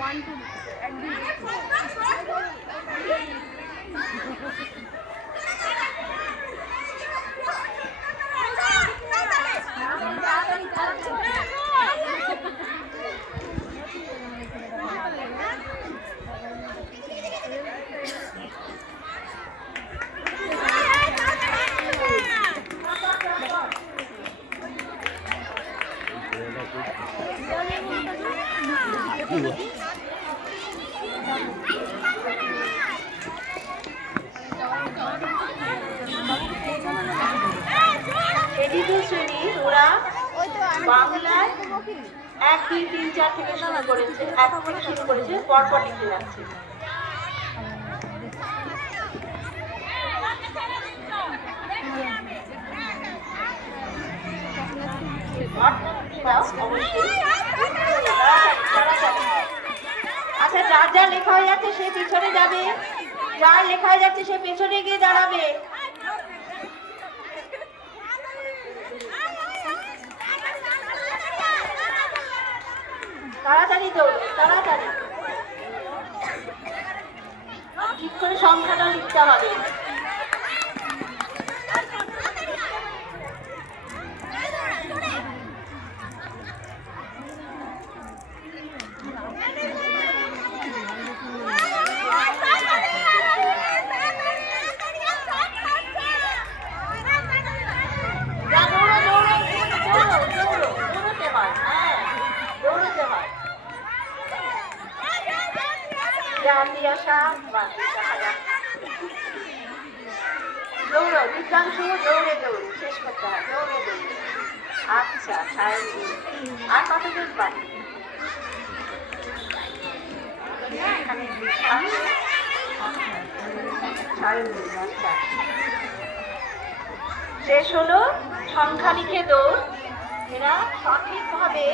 one, two, and এদিকে শ্রেণি ওরা বাংলায় এক, দুই, তিন, চার থেকে শুরু করেছে, এক থেকে শুরু করেছে, পরপর লিখে যাচ্ছে। আচ্ছা যার যার লেখা হয়ে যাচ্ছে সে পিছনে যাবে। যার লেখা হয়ে যাচ্ছে সে পেছনে গিয়ে দাঁড়াবে। তাড়াতাড়ি দৌড়ো তাড়াতাড়ি। ঠিক করে সংখ্যাটা লিখতে হবে যা দৌড়ো দৌড়ো দৌড়ো দৌড়ো দৌড়োতে হয় হ্যাঁ দৌড়োতে হয় জাতি আসা বাহ, দেখা যাক। দৌড়ো দিব্যাংশু দৌড়ে দৌড়ে শেষ করতে দৌড়ে দৌড়ে আচ্ছা সায়ন আর কতজন বাকি শেষ হলো সংখ্যা লিখে দৌড় এরা সঠিকভাবে